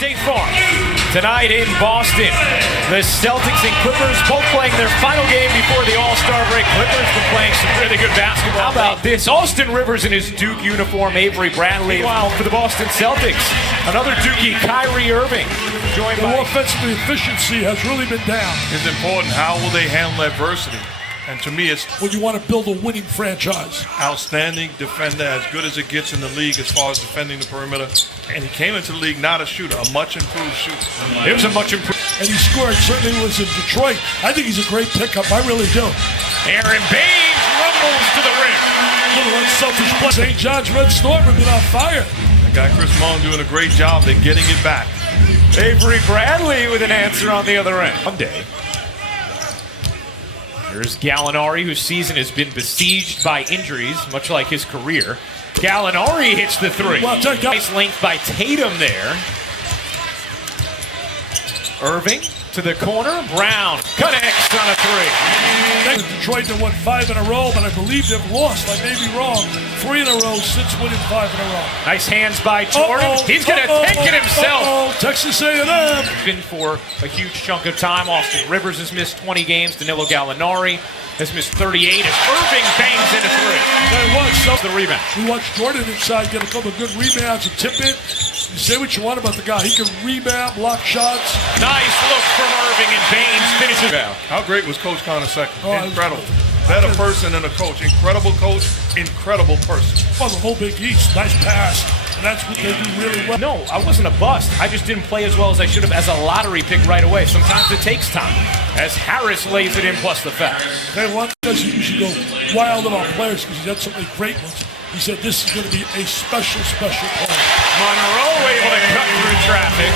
State Farm. Tonight in Boston, the Celtics and Clippers both playing their final game before the All-Star break. Clippers been playing some really good basketball. How about this? Austin Rivers in his Duke uniform, Avery Bradley. Wow, for the Boston Celtics, another Dookie, Kyrie Irving. Joined by offensive efficiency has really been down. It's important. How will they handle adversity? And to me, it's when you want to build a winning franchise. Outstanding defender, as good as it gets in the league as far as defending the perimeter. And he came into the league not a shooter, a much improved shooter. It was a much improved. And he scored, certainly was in Detroit. I think he's a great pickup. I really do. Aaron Baines rumbles to the rim. Little unselfish play. St. John's Red Storm have been on fire. That guy Chris Mullen doing a great job at getting it back. Avery Bradley with an answer on the other end. Monday. Here's Gallinari, whose season has been besieged by injuries, much like his career. Gallinari hits the three. Well, nice length by Tatum there. Irving to the corner. Brown connects on a three. Detroit that won 5 in a row, but I believe they've lost. I may be wrong. 3 in a row since winning 5 in a row. Nice hands by Jordan. He's going to take it himself. Texas A&M. Been for a huge chunk of time. Austin Rivers has missed 20 games. Danilo Gallinari has missed 38 as Irving bangs in a three. The rebound. We watched Jordan inside get a couple of good rebounds and tip in. You say what you want about the guy. He can rebound, block shots. Nice look from Irving, and Baines finishes out. How great was Coach Connor's second? Oh, incredible. Better person than a coach. Incredible coach, incredible person. Well, the whole Big East. Nice pass. And that's what they do really well. No, I wasn't a bust. I just didn't play as well as I should have as a lottery pick right away. Sometimes it takes time. As Harris lays it in plus the foul. Hey, one does he usually go wild about players because he's had so many great ones. He said this is going to be a special player. Monroe able to cut through traffic.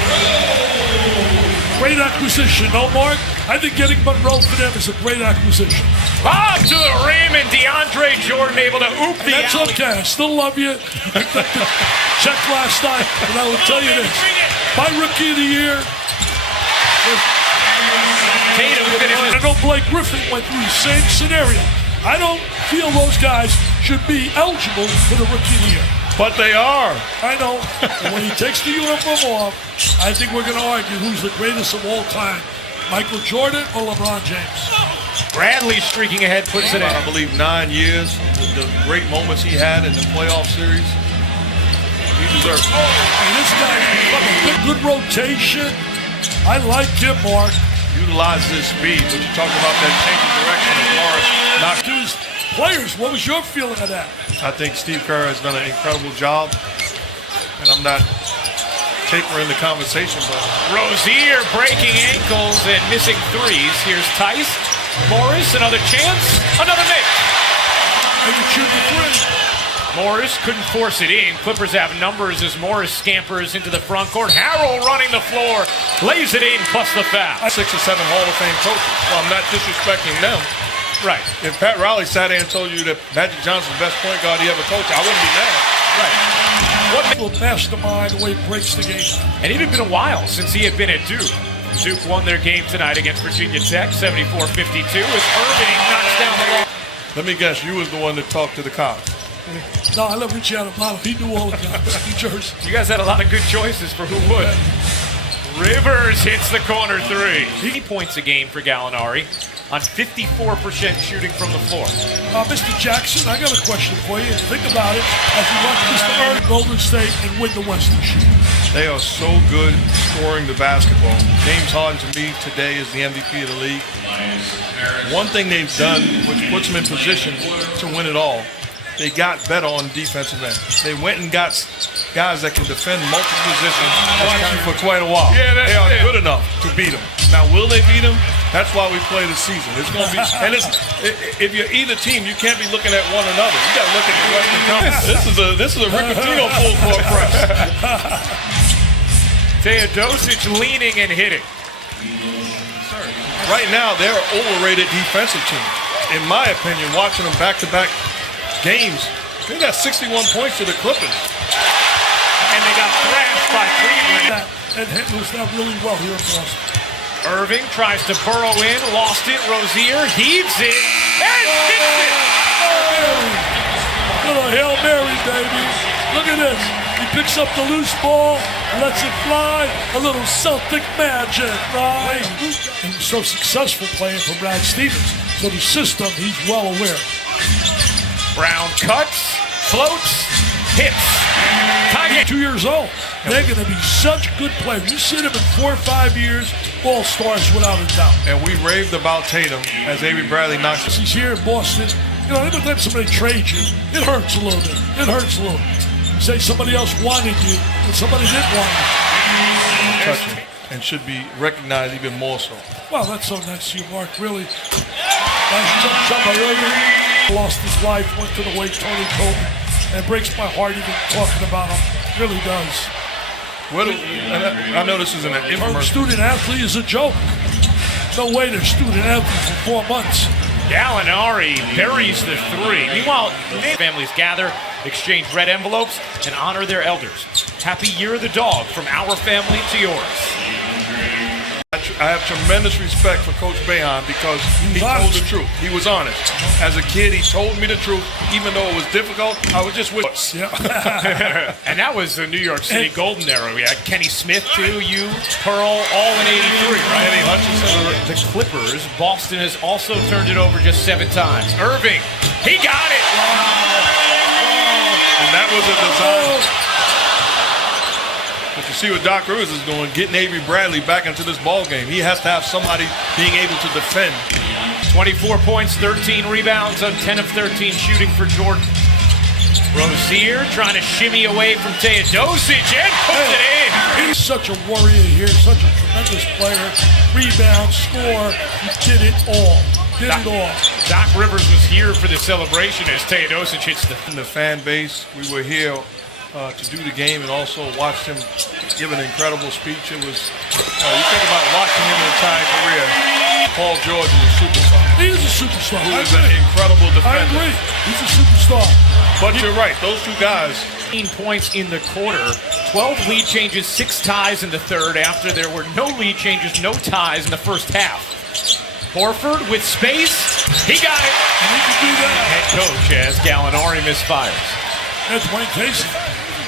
Great acquisition, no, Mark? I think getting Monroe for them is a great acquisition. Bob to the rim, and DeAndre Jordan able to oop the That's alley. okay. I still love you. Check last night, and I will tell you this. My rookie of the year. Tatum finishes. I know Blake Griffin went through the same scenario. I don't feel those guys should be eligible for the rookie of the year. But they are. I know. And when he takes the uniform off, I think we're going to argue who's the greatest of all time, Michael Jordan or LeBron James. Bradley streaking ahead, puts it in. I believe 9 years, the great moments he had in the playoff series. He deserves it. And this guy, good rotation. I like him, Mark. Utilize his speed. When you talk about that changing direction of Morris knocked to his players, what was your feeling of that? I think Steve Kerr has done an incredible job, and I'm not tapering the conversation, but Rozier breaking ankles and missing threes. Here's Tice. Morris, another chance, another make. They can shoot the three. Morris couldn't force it in. Clippers have numbers as Morris scampers into the front court. Harrell running the floor, lays it in, plus the foul. 6 or 7 Hall of Fame coaches. Well, I'm not disrespecting them. Right. If Pat Riley sat there and told you that Magic Johnson's the best point guard he ever coached, I wouldn't be mad. Right. What little mastermind the way he breaks the game. And it had been a while since he had been at Duke. Duke won their game tonight against Virginia Tech, 74-52, as Irving knocks down the ball. Let me guess, you was the one that talked to the cops. No, I love Richie out of bottom. He knew all the guys. New Jersey. You guys had a lot of good choices for who would. Rivers hits the corner three. 80 points a game for Gallinari on 54% shooting from the floor. Mr. Jackson, I got a question for you. Think about it as you watch Mr. Earn Golden State and win the Western Shoot. They are so good scoring the basketball. James Harden, to me, today is the MVP of the league. One thing they've done, which puts them in position to win it all, they got better on defensive end. They went and got guys that can defend multiple positions for quite a while. Yeah, they are good enough to beat them. Now, will they beat them? That's why we play the season. It's going to be, and if you're either team, you can't be looking at one another. You got to look at the Western Conference. This is a Rick Pitino full court press. Teodosic leaning and hitting. Right now, they're an overrated defensive team. In my opinion, watching them back-to-back games, they got 61 points to the Clippers. And they got thrashed by Cleveland. And handles that really well here in Boston. Irving tries to burrow in, lost it. Rozier heaves it and hits it. Little Hail Mary, baby. Look at this. He picks up the loose ball, lets it fly. A little Celtic magic, right? And he's so successful playing for Brad Stevens. So the system, he's well aware. Brown cuts, floats, hits. Tie game. 2 years old. They're going to be such good players. You see them in 4 or 5 years, all-stars without a doubt. And we raved about Tatum as Avery Bradley knocked us. He's here in Boston. You know, every time somebody trades you, it hurts a little bit. It hurts a little bit. You say somebody else wanted you, and somebody didn't want you. Touching and should be recognized even more so. Well, that's so nice of you, Mark. Really. Nice shot by Irving. Lost his life, went to the wake, Tony Colton. And it breaks my heart even talking about him. Really does. I know this is an infomercial. Student athlete is a joke. No way they're student athletes for 4 months. Gallinari buries the three. Meanwhile, families gather, exchange red envelopes, and honor their elders. Happy Year of the Dog from our family to yours. I have tremendous respect for Coach Boeheim because he told the truth. He was honest. As a kid, he told me the truth. Even though it was difficult, I was just with us. Yeah. And that was the New York City Golden Era. We had Kenny Smith, too, you, Pearl, all in 83, right? Eddie Hutchinson. The Clippers, Boston has also turned it over just 7 times. Irving, he got it! And that was a design. But you see what Doc Rivers is doing, getting Avery Bradley back into this ball game. He has to have somebody being able to defend. 24 points, 13 rebounds on 10 of 13 shooting for Jordan. Rozier trying to shimmy away from Teodosic and puts it in. He's such a warrior here, such a tremendous player. Rebound, score, he did it all. Doc Rivers was here for the celebration as Teodosic hits the fan base. We were here to do the game and also watched him give an incredible speech. It was, you think about watching him in his entire career, Paul George is a superstar. He is a superstar. He is an incredible defender. I agree. He's a superstar. But you're right, those two guys. 15 points in the quarter, 12 lead changes, 6 ties in the third after there were no lead changes, no ties in the first half. Horford with space, he got it. And he can do that. Head coach as Gallinari misfires. That's Wayne Casey.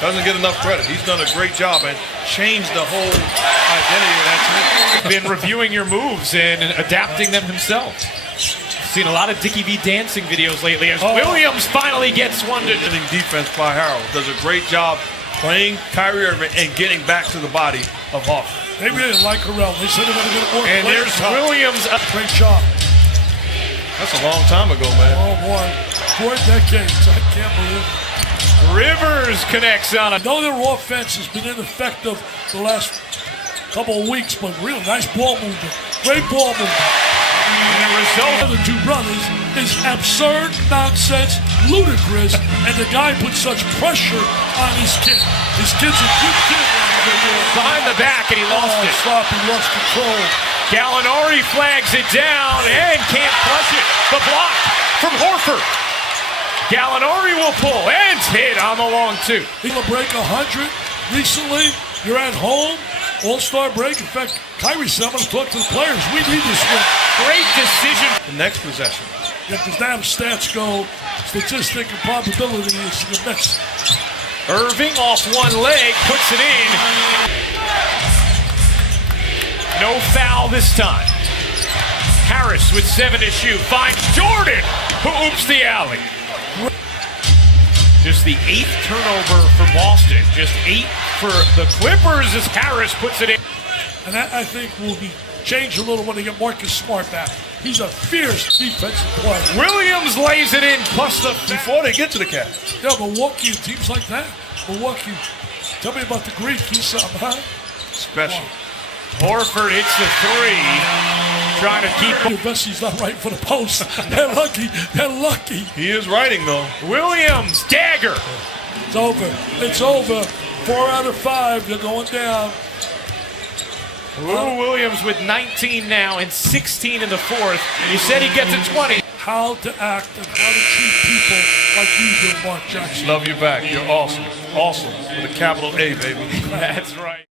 Doesn't get enough credit. He's done a great job and changed the whole identity of that team. Been reviewing your moves and adapting them himself. Seen a lot of Dickie V dancing videos lately as Williams finally gets one to defense by Harold. Does a great job playing Kyrie Irving and getting back to the body of Hawk. They really like Harrell. They said they're going to get more. And there's Williams. Great job. That's a long time ago, man. Oh boy, 4 decades. I can't believe it. Rivers connects on it. I know their offense has been ineffective the last couple of weeks, but really nice ball movement. Great ball movement. And the result of the two brothers is absurd, nonsense, ludicrous, and the guy puts such pressure on his kid. His kid's a good kid. Behind the back, and he lost it. Sloppy, lost control. Gallinari flags it down and can't flush it. The block from Horford. Gallinari will pull and hit on the long two. He'll break 100 recently. You're at home. All-star break. In fact, Kyrie said, I'm going to talk to the players. We need this win. Great decision. The next possession. Yeah, because now stats go, statistic and probability is the next. Irving off one leg, puts it in. No foul this time. Harris with 7 to shoot. Finds Jordan, who oops the alley. Just the 8th turnover for Boston. Just 8 for the Clippers as Harris puts it in. And that, I think, will be changed a little when they get Marcus Smart back. He's a fierce defensive player. Williams lays it in, plus the... Before they get to the Cavs. Yeah, Milwaukee, teams like that. Milwaukee. Tell me about the Greek. He's something, huh? Special. Horford hits the 3. Trying to keep... Vessi's not right for the post. They're lucky. They're lucky. He is writing, though. Williams, dagger. It's over. It's over. 4 out of 5. They're going down. Lou Williams with 19 now and 16 in the 4th. You said he gets to 20. How to act and how to treat people like you do, Mark Jackson. Love you back. You're awesome. Awesome. With a capital A, baby. That's right.